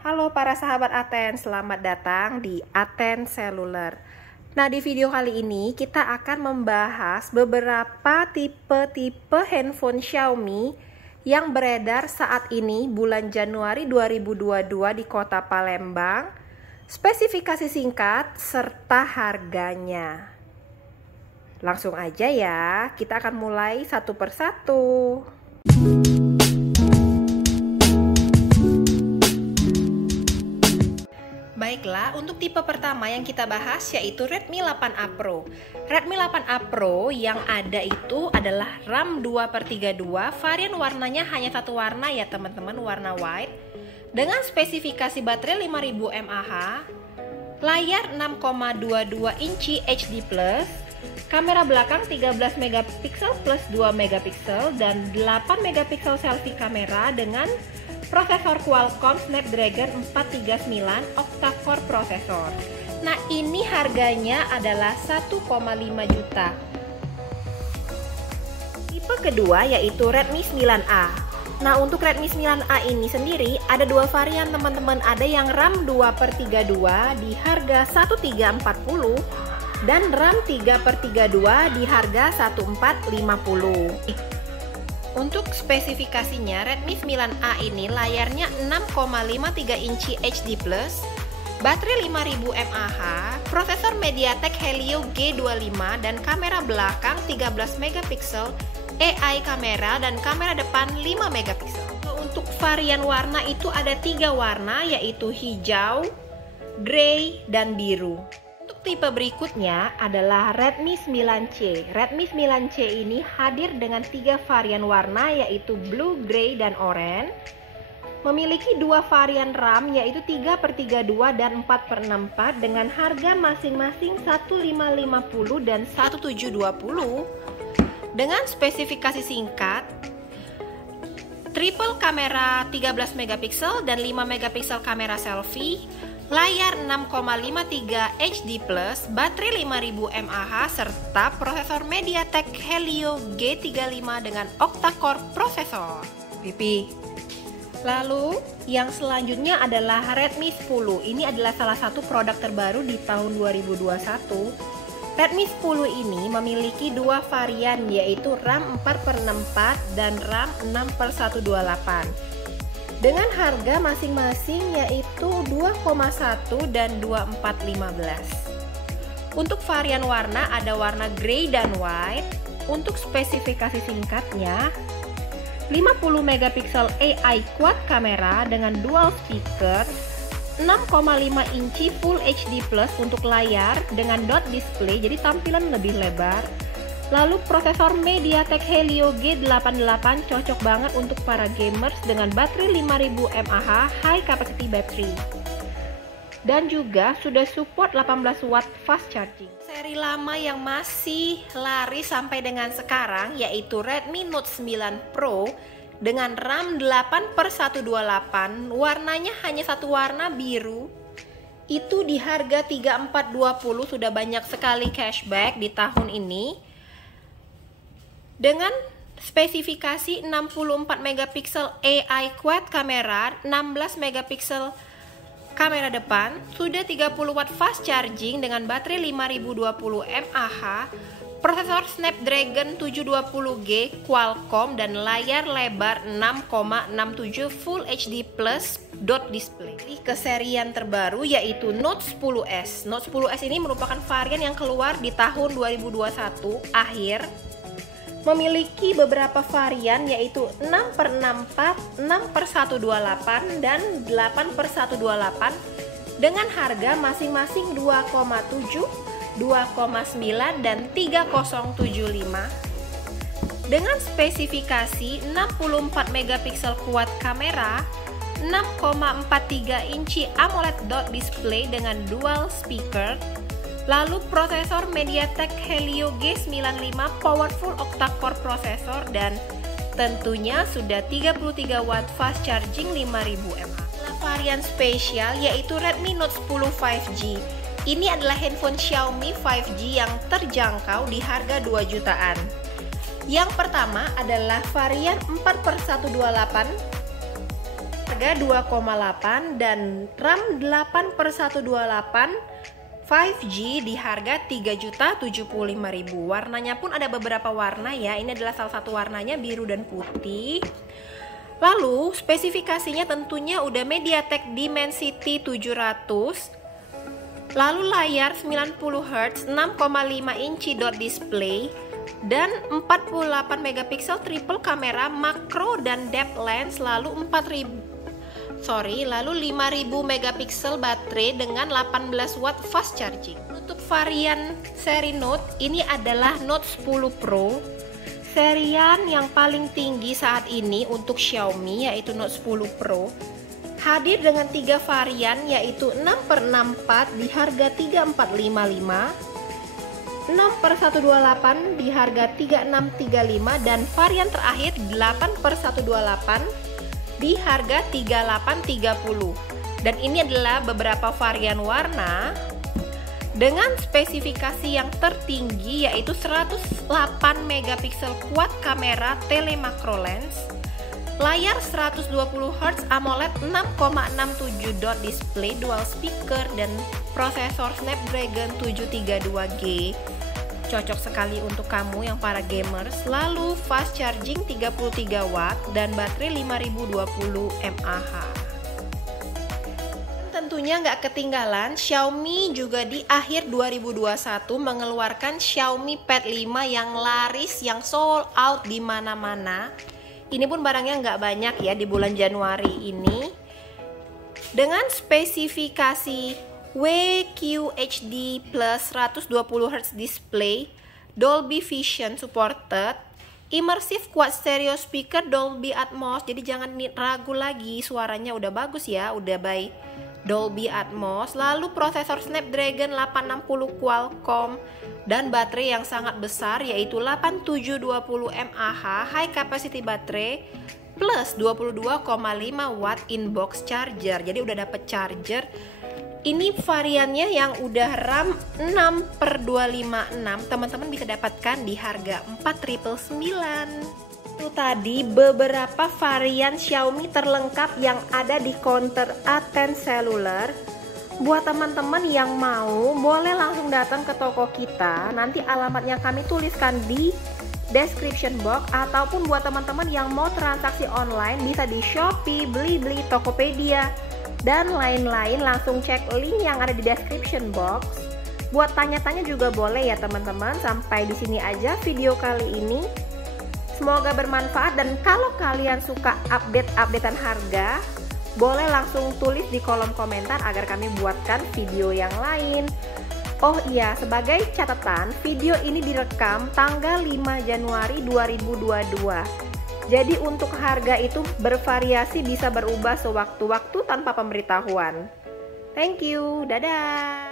Halo para sahabat Aten, selamat datang di Aten Seluler. Nah, di video kali ini kita akan membahas beberapa tipe-tipe handphone Xiaomi yang beredar saat ini bulan Januari 2022 di kota Palembang, spesifikasi singkat serta harganya. Langsung aja ya, kita akan mulai satu persatu. Baiklah, untuk tipe pertama yang kita bahas yaitu Redmi 8A Pro. Redmi 8A Pro yang ada itu adalah RAM 2/32, varian warnanya hanya satu warna ya teman-teman, warna white. Dengan spesifikasi baterai 5000 mAh, layar 6,22 inci HD+, kamera belakang 13 megapiksel plus 2 megapiksel dan 8 megapiksel selfie kamera dengan prosesor Qualcomm Snapdragon 439 octa-core prosesor. Nah, ini harganya adalah 1,5 juta. Tipe kedua yaitu Redmi 9A. Nah, untuk Redmi 9A ini sendiri ada dua varian teman-teman. Ada yang RAM 2/32 di harga 1.340 dan RAM 3/32 di harga 1.450. Untuk spesifikasinya, Redmi 9A ini layarnya 6,53 inci HD+, baterai 5000 mAh, prosesor MediaTek Helio G25 dan kamera belakang 13 megapiksel, AI kamera dan kamera depan 5 megapiksel. Untuk varian warna itu ada 3 warna yaitu hijau, grey, dan biru. Tipe berikutnya adalah Redmi 9C. Redmi 9C ini hadir dengan 3 varian warna yaitu blue, grey, dan orange. Memiliki 2 varian RAM yaitu 3/32 dan 4/64 dengan harga masing-masing 1.550 dan 1.720. Dengan spesifikasi singkat, triple kamera 13 megapiksel dan 5 megapiksel kamera selfie, layar 6,53 HD+, baterai 5000 mAh, serta prosesor MediaTek Helio G35 dengan octa-core prosesor. Pipi. Lalu, yang selanjutnya adalah Redmi 10. Ini adalah salah satu produk terbaru di tahun 2021. Redmi 10 ini memiliki 2 varian yaitu RAM 4/64 dan RAM 6/128. Dengan harga masing-masing yaitu 2,1 dan 2.415. Untuk varian warna ada warna grey dan white. Untuk spesifikasi singkatnya, 50 megapiksel AI quad kamera dengan dual speaker, 6,5 inci Full HD+ untuk layar dengan dot display jadi tampilan lebih lebar. Lalu prosesor MediaTek Helio G88 cocok banget untuk para gamers dengan baterai 5000 mAh high capacity battery. Dan juga sudah support 18 watt fast charging. Seri lama yang masih laris sampai dengan sekarang yaitu Redmi Note 9 Pro dengan RAM 8/128, warnanya hanya satu warna biru. Itu di harga 3420, sudah banyak sekali cashback di tahun ini. Dengan spesifikasi 64 megapiksel AI quad kamera, 16 megapiksel kamera depan, sudah 30 watt fast charging dengan baterai 5020 mAh, prosesor Snapdragon 720G Qualcomm dan layar lebar 6,67 Full HD+ dot display. Ke serian terbaru yaitu Note 10s. Note 10s ini merupakan varian yang keluar di tahun 2021 akhir. Memiliki beberapa varian yaitu 6/64, 6/128, dan 8/128 dengan harga masing-masing 2,7, 2,9, dan 3075. Dengan spesifikasi 64 megapiksel quad kamera, 6,43 inci AMOLED dot display dengan dual speaker, lalu prosesor MediaTek Helio G95 powerful octa-core prosesor, dan tentunya sudah 33 watt fast charging 5000 mAh. Varian spesial yaitu Redmi Note 10 5G. Ini adalah handphone Xiaomi 5G yang terjangkau di harga 2 jutaan. Yang pertama adalah varian 4/128 harga 2,8 dan RAM 8/128 5G di harga 3.075.000. Warnanya pun ada beberapa warna ya. Ini adalah salah satu warnanya, biru dan putih. Lalu spesifikasinya tentunya udah MediaTek Dimensity 700. Lalu layar 90 Hz, 6,5 inci dot display dan 48 megapiksel triple kamera makro dan depth lens, lalu 5000 megapiksel baterai dengan 18 watt fast charging. Untuk varian seri Note, ini adalah Note 10 Pro. Serian yang paling tinggi saat ini untuk Xiaomi yaitu Note 10 Pro. Hadir dengan 3 varian yaitu 6/64 di harga 3.455, 6/128 di harga 3.635 dan varian terakhir 8/128 di harga 3.830. Dan ini adalah beberapa varian warna dengan spesifikasi yang tertinggi yaitu 108 megapiksel quad kamera telemakro lens, layar 120 Hz AMOLED 6,67 dot display, dual speaker dan prosesor Snapdragon 732G. Cocok sekali untuk kamu yang para gamers. Lalu fast charging 33 watt dan baterai 5020 mAh. Tentunya nggak ketinggalan, Xiaomi juga di akhir 2021 mengeluarkan Xiaomi Pad 5 yang laris, yang sold out di mana-mana. Ini pun barangnya nggak banyak ya di bulan Januari ini. Dengan spesifikasi WQHD plus 120 Hz display, Dolby Vision supported, immersive quad stereo speaker Dolby Atmos. Jadi jangan ragu lagi, suaranya udah bagus ya, udah by Dolby Atmos. Lalu prosesor Snapdragon 860 Qualcomm dan baterai yang sangat besar yaitu 8720 mAh high capacity baterai plus 22,5 watt inbox charger. Jadi udah dapet charger. Ini variannya yang udah RAM 6/256. Teman-teman bisa dapatkan di harga 4.999. Itu tadi beberapa varian Xiaomi terlengkap yang ada di counter Aten Seluler. Buat teman-teman yang mau, boleh langsung datang ke toko kita. Nanti alamatnya kami tuliskan di description box. Ataupun buat teman-teman yang mau transaksi online, bisa di Shopee, Blibli, Tokopedia dan lain-lain, langsung cek link yang ada di description box. Buat tanya-tanya juga boleh ya teman-teman. Sampai di sini aja video kali ini. Semoga bermanfaat, dan kalau kalian suka update-updatean harga, boleh langsung tulis di kolom komentar agar kami buatkan video yang lain. Oh iya, sebagai catatan, video ini direkam tanggal 5 Januari 2022. Jadi untuk harga itu bervariasi, bisa berubah sewaktu-waktu tanpa pemberitahuan. Thank you, dadah.